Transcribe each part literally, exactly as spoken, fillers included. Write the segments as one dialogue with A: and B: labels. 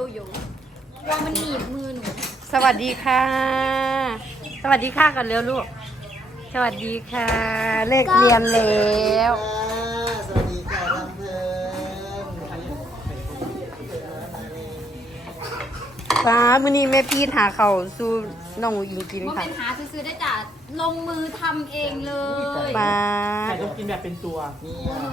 A: อยู่ว่ามันหนีบมือหนู
B: สวัสดีค่ะสวัสดีค่ะกันเร็วลูกสวัสดีค่ะเลิกเรียนแล้ว
C: สวัสดีค่ะลำเพลิน
B: ฟ้ามื้อนี้แม่พี่หาเขาวสู้น้องอิงกิน
A: ว่า
B: ค่ะ
A: เป็นหาซื้อได้จ้ะลงมือทำเองเลย
B: ป้า
D: ไก่ต้องกินแบบเป็นตัว
C: นี่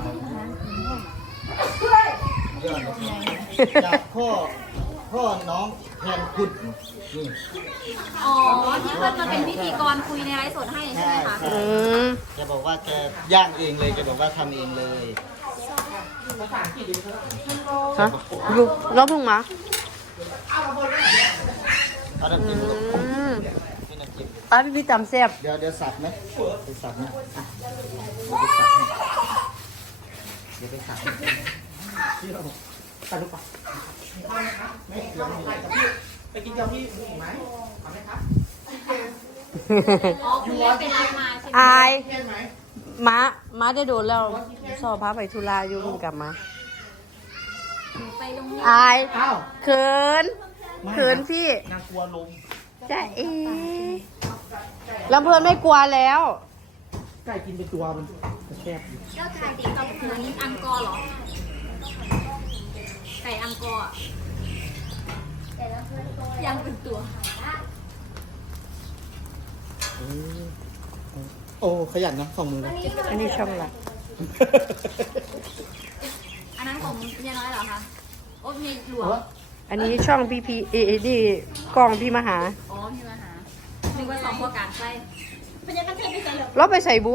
C: ยอดจากพ่อพ่อน้องแทนคุณนี่
A: อ๋อที่เพื่อนมาเป็นพิธีกรคุยในไลฟ์สดให้ใช่ไหมคะ
B: อืม
C: แกบอกว่าแกย่างเองเลยแกบอกว่าทำเองเลย
B: ฮะลูกร้องเพิ่งมา
C: เอาน้ำจิ้ม
B: อืม
C: เป็นน้ำจิ้ม
B: ป้าพี่พี่จำแซ่บ
C: เดี๋ยวเดี๋ยวสับไหมไปสับไหมอ่ะเดี๋ยวไปสับให้เดี๋ยวไปสับให้
D: ตัดลูกปะไม่เกี่ยวไปกินเจ้าพี่ไหมทำไหมครับ
A: อ๋อคุณเล่นเป็นรับมาใช่ไหม
B: อาย
D: ใช่ไหม
B: ม้าม้าได้โดนแล้วสอบพาไปทุลาอยู่เพิ่งกลับมา
A: หนูไปโรงเรียน
B: อาย
D: อ้าว
B: เขินเขินพี่
D: นางกลัวลม
B: จะเอลำเพลินไม่กลัวแล้ว
D: ไก่กินเป็นตัวมันจะแซ่บ
A: เจ้าชายติ๊กต็อกคืออังกอร์เหรอไก่อังกอร์อะยังเป็นตัว
D: โอ้ขยันนะสองมือนะ
B: อันนี้ช่องอะไร
A: อันนั้นของเมียน้อยเหรอคะโอ้มีหลวง
B: อันนี้ช่องพี่พีเอนี่กล้องพี่มหา
A: อ๋อพี่มาหาหนึ่งวันสองพวกการใส่พยากันเทศไม่ใส่หรอก
B: เราไปใส่บู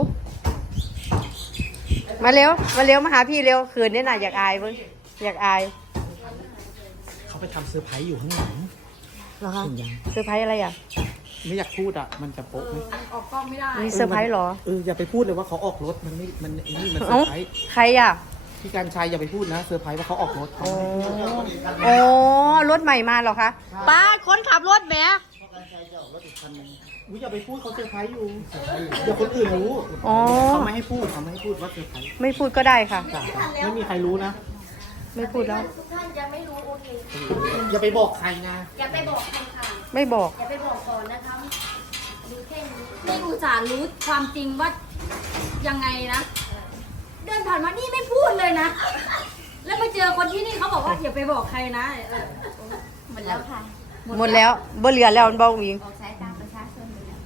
B: มาเร็วมาเร็วมาหาพี่เร็วคืนนี่น่ะอยากอายเบิ้งอยากอาย
D: เขาไปทำเซอร์ไพรส์อยู่ข้างหลัง
B: เหรอคะ
D: เห็นยัง
B: เซอร์ไพรส์อะไรอ่ะ
D: ไม่อยากพูดอ่ะมันจะโป๊ะไหม
A: ออกกล้องไม่ได้
B: มีเซอร์ไพรส์เหรอ
D: เอออย่าไปพูดเลยว่าเขาออกรถมันไม่มันไอ้นี่มันเซอ
B: เอ้า
D: ร์ไพรส์
B: ใครอ่ะ
D: พี่การชัยอย่าไปพูดนะเซอร์ไพรส์ว่าเขาออกรถ
B: โอ้โอ้รถใหม่มาเหรอคะป้าคนขับรถแหม
C: พ่อการใช้จะออกรถอีกคันหนึง
D: อุ้ยอย่าไปพูดเขาเซอร์ไพรส์อยู่เดี๋ยวคนอื่นรู้
B: อ๋อ
D: เขาไม่ให้พูดเขาไม่ให้พูดว่าเซอร์ไพรส์
B: ไม่พูดก็ได้ค่ะ
D: จ้ะไม่มีใครรู้นะ
B: ไม่พูดแล้ว
E: ทุกท่านยังไม่รู้โอเค
D: อย่าไปบอกใครนะ
E: อย่าไปบอกใครค่ะ
B: ไม่บอก
E: อย่าไปบอกก่อนนะคะดูแค่นี้
A: นี่อุตส่าห์รู้ความจริงว่ายังไงนะ เดินผ่านมานี่ไม่พูดเลยนะ แล้วมาเจอคนที่นี่เขาบอกว่าอย่าไปบอกใครนะเออหมดแล้วค่ะ
B: หมดแล้วบ่เหลือแล้วมันบอกอิง
A: ออกสายตาประชาชนหมดแล้ว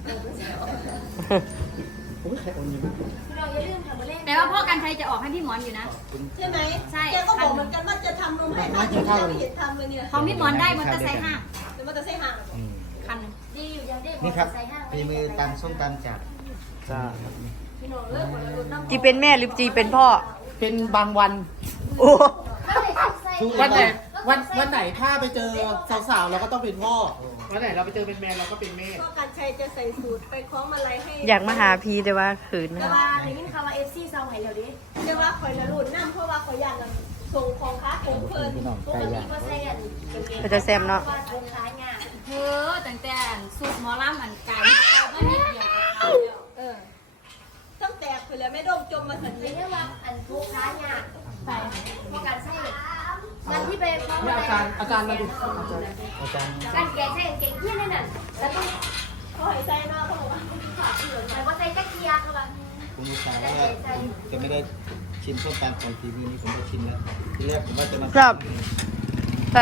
D: โอ้ยใครโอนเงิน
E: เราอย่าลืมทำมาเล่น
A: แต่ว่าพ่อกันชัยจะออกให้พี่หมอนอยู่นะ
F: ใช่ไหม
A: ใช่
F: แกก็บอกเหมือนกันว่าจะทำนมให้ทานยังไม่เห็นทำเลยเนี่ย
A: ของพี่หมอนได้มอเตอร์ไซค์ห้าง
F: เดี๋ยวมันจะใช้ห่าง
A: คันหนึ่ง
E: ดีอยู่ยังได้บอ
C: นี่
E: ก
C: ครับ
E: ใส่ห้าง
C: มีมือตำส้มตำจาก
D: จ้า
E: พี่หนูเลิกหมดแล้วน้ำ
B: จีเป็นแม่หรือจีเป็นพ่อ
D: เป็นบางวัน
B: โอ้
D: วันไหนวันวันไหนถ้าไปเจอสาวๆเราก็ต้องเป็นพ่อ วันไหนเราไปเจอเป็นแมนเราก็เป็นแม่
F: ก็การชัยจะใส่สูตรไปคล้องมาลัยให้
B: อยากมาหาพี่แต่ว่าขืน
E: แต่
B: ค่ะ
E: ว่าในยินคำว่าเอฟซีเซาไห้แล้วดิ
F: เรียกว่าคอยละรุ่นน้ำเพราะว่าคอยยันส่งของค้าของเพลิน
E: ปกติก็ใส่กันเก่ง
B: ก็จะแซมเนาะ
E: ว่าลูกค้างาน
A: เธอตั้งแต่สูตรหมอลำอันการเอาไม่มีเดียวกับเขาแล้ว
F: เออต้องแตกไปเลยไม่ดมจมมาสัน
E: เรี
F: นิ
E: ยกว่าอันลูกค้างานใส่พวกการใส่มันที่ไปเขา
D: ไม่อาจารย์อาจารย์มาดู
C: อาจารย์
E: การแกใส่เก่งที่นั่นน่ะแล้วต้อง
F: เขาหายใจหน้าเขาบอกว่าขาดเหลือง
E: ใส่ว่าใส่กระเทียมเข้าไป
C: คุณผู้ชายว่าผมจะไม่ได้ชิมส้มตำของทีวีนี้ผมได้ชิมแล้วทีแรกผมว่าจะมา
B: ครับแบบ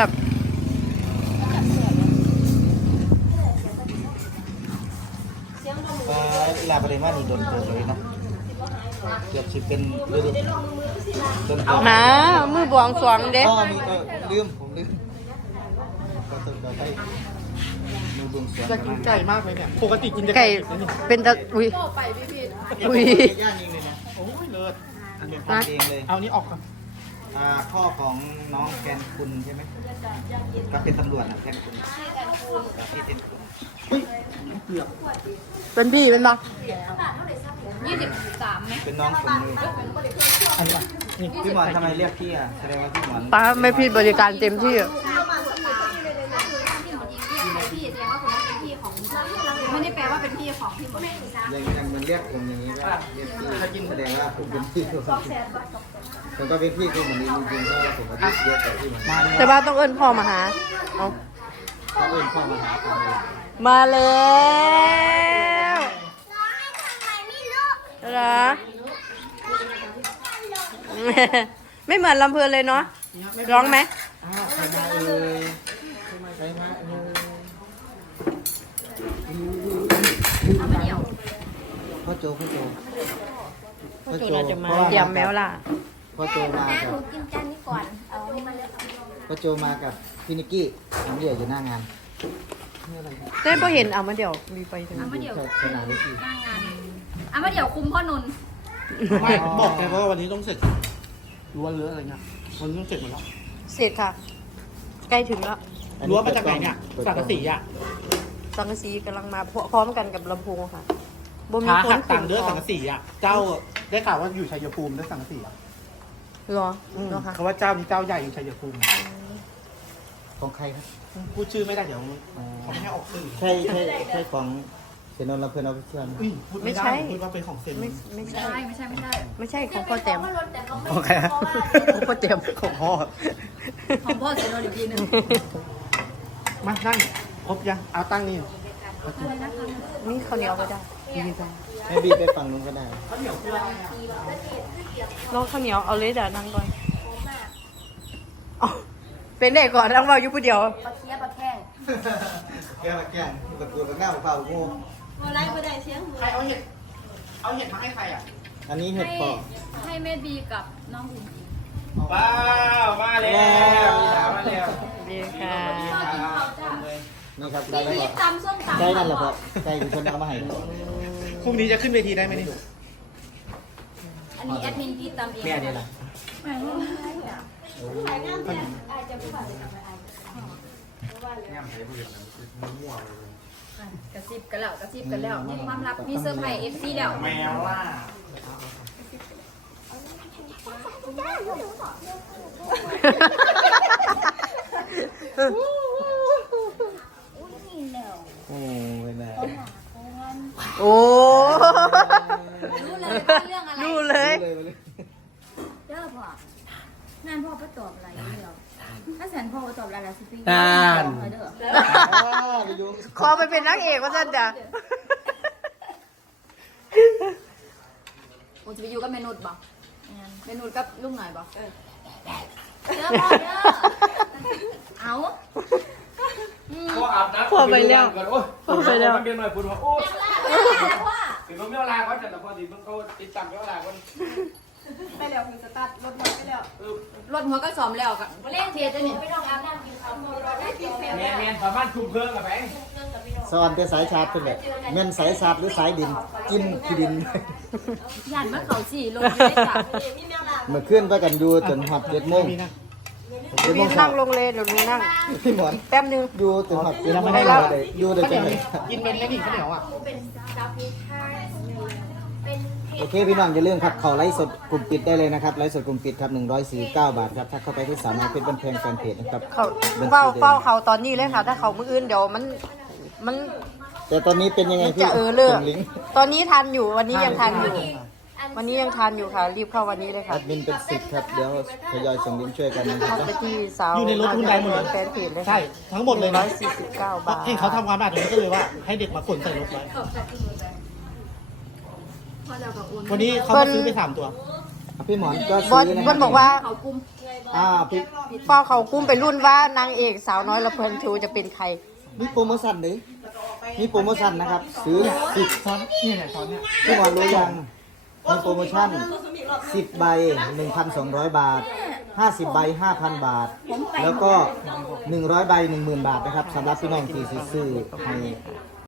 C: ปลาอีลาประเด็นว่านี่โดนตัวเลยนะเกือบสิเป็นฤดูต้นตัว
B: นะมือบวงสรวงเด็ก
C: อ๋อมีเออลืมผมลืมก็ต้องไปมือบวงสรวง
D: จะกินไก่มากเลยเนี่ย ปกติกินแต่
B: ไก่
D: ไก่นี่
B: เป็นตะอุ้ย อุ้ย
C: ย่างเองเลยนะ
D: โอ้ยเลิศอันนี้
C: ทำเองเลย
D: เอานี้ออกก่อน
C: อ่าพ่อของน้องแกนคุณใช่ไหมก็เป็นตำรวจนะแกนคุณกับพี่เต็นคุณ
D: อุ้ยเกือบ
B: เป็นพี่เป็นปะ
A: ยี่สิบสามไหม
C: เป็นน้องผมเลย
D: อันนี้อ่ะนี่
C: พี่หมอนทำไมเรียกพี่อ่ะแสดงว่าพี่หมอน
B: ป้าไม่พี่บริการเต็มที่อะ
A: พี่หมอนยิงพี่อะไรพี่แสดงว่าคนนั้นเป็นพี่ของไม่ได้แปลว่าเป็นพี่ของพี่หมอน
C: ยังยังมันเรียกผมอย่างนี้ว่าเรียกพี่แสดงว่าผมเป็นพี่ของแต่ก็เป็นพี่คือเหมือนนี้จริงๆก็ผมอายุเยอะกว่าพี่เหมือนกัน
B: แต่ว่าต้องเอิ้นพ่อมาหาเอา
C: ถ้าเอิ้นพ่อมาหากันเลย
B: มาแล้วเหรอ ไม่เหมือนลำเพลินเลยเนาะร้องไหม
C: อ้าวใครมาเอ่ยใครมาเอ่ยพ่อโจพ่อโจ
B: พ่อโจน่าจะมาเตรียมแมวล่ะ
C: พ่อโจมา
E: นะ
C: กั
E: หนู
C: บ
E: กินจานนี้ก่อนเอาให้มันเลย
C: พ่อโจมากับพี่นิกกี้น้องเดียวอยู่หน้างานนี่อะไรครับ
B: ได้พอเห็นเอามาเดี๋ยวมีไปถึง
A: เอามาเดี๋ยว
C: สนามวิธี
A: หน้างานเอามาเดี๋ยวคุมพ่อนนท์
D: ไม่บอกไงว่าวันนี้ต้องเสร็จรั้วเรืออะไรเงี้ยวันนี้ต้องเสร็จหมดแล้ว
B: เสร็จค่ะ ใกล้ถึงแล้ว
D: รั้วมาจากไหนเนี่ยสังกะสีอ่ะ
B: สังกะสีกำลังมาพร้อมกันกับลำโพงค่ะบ่มี
D: ท้า
B: คน
D: หักตังค์
B: ขึ้น
D: เด้อสังกะสีอ่ะเจ้าได้ข่าวว่าอยู่ชัยภูมิได้สังกะสีอ่ะ
B: เหรอ
D: อืม
B: เหรอคะ
D: เขาว่าเจ้านี้เจ้าใหญ่อยู่ชัยภูมิ
C: ของใครครับ
D: พูดชื่อไม่ได้เดี๋ยวเขาไม่ให้ออกสื่อ
C: ใช่ใช่ใช่ของเซนนท์ลำเพลินออฟฟิเชียล
D: อุ้ยพูดไม่ได้พูดว่าเป็นของเซน
B: ไม่ไม่
A: ไม่
B: ใช่
A: ใช่ไม่ใช่ไม่ใช่
B: ไม่ใช่ของพ่อแต้ม
E: ว่ารถแต่ก็ไม่
C: ของใครฮะ
B: ของพ่อแต้ม
C: ของพ่อ
A: ของพ่อเสียโดนอีกทีหนึง
D: มานั่งครบยังเอาตั้งนี่
B: นี่ข้าวเหนียวก็ได้
C: ให้บีไปฝั่งนู้นก็ได้
B: ลองข้าวเหนียวเอาเลยเดี๋ยวนั่งก่อนเอาเป็นเด็กก่อนนั่งเว่าอยู่ผู้เดียว
E: ปลาเคี้ยปลาแข้ง
C: แก้วแก้วตะกูลตะหน้าเปล่างู
F: เมื่อไรไม่ได้เสียงหู
D: ใครเอาเห็ดเอาเห็ดมาให้ใครอ่ะ
C: อันนี้เห็
A: ให้
C: ดปอก
A: ให้แม่บีกับน้องบุญ
G: ว้าวมาแล้วมาแล้ว
B: ดีค่ะ
C: นี่ครับ
A: บี
C: ได้แล้ว
A: บี
C: ก็
A: ตำส้มตำ
C: ใช่นั่นแหละครับใช่ที่คนเอามาให้
D: พรุ่งนี้จะขึ้นเวทีได้ไหมนี่
A: อันนี้แอดมินบีตำเอง
C: แม่เนี่ยแหละ
A: กระซิบกันแล้วกระซิบกันแล้วมีความลับมีเซอร์ไพรส์เอฟซีแล้ว
G: แมวล่ะ
C: โอ้ยแม่
B: โอ้
A: รู้เลยว่าเรื่องอะไร
B: ดูเลย
C: เลยมาเลย
A: เด้อพ่องานพ่อก็ตอบอะไรเดียวถ้าแสนพ่อก็ตอบอะไรล่ะสิพี่
G: นาน
A: เด้อ
C: ไปดู
B: ขอไปเป็นนางเอกว่าสั้นจ้ะ
A: ผมจะไปอยู่กับเมนุษย์บ่เมนุษย์กับลุงหน่อยบ่เด้อพ่อเด้อเอา
G: พวกอาบน้ำ
B: พ่อไปแล้ว
G: ก่อนโอ้ย
B: พ่อไปแล้ว
G: เดี๋ยวหน่อยปุ่นว่าโอ้ยถึงต้องเวลาเขาจะแต่พอดีต้องเขาติดตามเวลาคน
F: ไปแล้วคือสตาร์ทรถมาไปแล้ว
A: รถหัวก็ซ้อมแล้วกันเล่นเทียจะนี่
E: ไม่ต้องอาบน้ำกินข้าวได้เพียงแค่
G: แมนแมนประมาณทุ่มเครื่องกับแบง
C: สวรรค์เป็นสายชาร์จเป็นแบบเม่นสายชาร์จหรือสายดินจิ้มขี้ดิน
A: ยันเมื่อเขาสี่รถไม่ได้จับ
C: เมื่อขึ้นไปกันอยู่จนหับเจ็ดโมง
D: มีนะ
C: เจ็ดโม
B: มี
C: ง
B: นั่
C: เช้าง
B: ลงเลยเดี๋ยวหนูนั่ง
C: พี่หมอน
B: แป๊บนึง
C: อยู่จนหับเจ็ดโมง
D: ไม่ได้เรา
C: เลยอยู่เดี๋ยว
D: ข้าว
C: จะ
D: เหนียว
C: ไหน
D: กินเป็นไหมนี่ข้าวเหนียวอ่ะ
E: เป็นดาวพิฆาตเป็น
C: โอเคพี่น้องอย่าลืมครับเขาไลฟ์สดกลุ่มปิดได้เลยนะครับไลฟ์สดกลุ่มปิดครับหนึ่งร้อยสี่สิบเก้าบาทครับถ้าเข้าไปที่สามารถเป็นบันเพลงแฟนเพจนะครับ
B: เขา
C: บัญชี
B: เฝ้า
C: ดิม
B: เฝ้าเขาตอนนี้เลยค่ะ ถ้าเขามืออื่นเดี๋ยวมัน มัน
C: แต่ตอนนี้เป็นยังไง
B: มัน
C: พี่
B: จะเออเลือก
C: ส่งลิงก์
B: ตอนนี้ทันอยู่วันนี้ยังทันอยู่ วันนี้ยังทันอยู่ค่ะ รีบเข้าวันนี้เลย
C: แอ
B: ค่ะ
C: ดมินเป็นสิบครับเดี๋ยวทยอยส่งลิงก์ช่วยกันนะค
B: เข้า
C: รับ
B: ไปที่สาว
D: อยู่ในรถคุณใดหมดเลย
B: แฟนเพจเลย
D: ใช่ทั้งหมดเลย
B: ร้
D: นะ
B: อยสี่สิบเก้าบาท
D: เห็นเขาทำความสะอาดตรงนี้ก็เลยว่าให้เด็กมาขนใส่รถไว้วันนี้เขามาซื้อไปสามตัว
C: พี่หมอนก็
B: บอ
C: ซื้
B: ล
C: อนะ
B: บอลบอกว่า
A: เขากุม
C: อ่าพี่
B: เฝ้าเขากุ้มไปรุ่นว่านางเอกสาวน้อยละเพลินชูจะเป็นใคร
C: มีโปรโมชั่นเลยมีโปรโมชั่นนะครับซื้อสิบ
D: ช้อนนี่เนี่ยช้อนเนี่ย
C: พี่หมอนรู้ยังมีโปรโมชั่นสิบใบหนึ่งพันสองร้อยบาทห้าสิบใบห้าพันบาท แล้วก็หนึ่งร้อยใบหนึ่งหมื่นบาทนะครับสำหรับพี่น้องที่ซื้อให้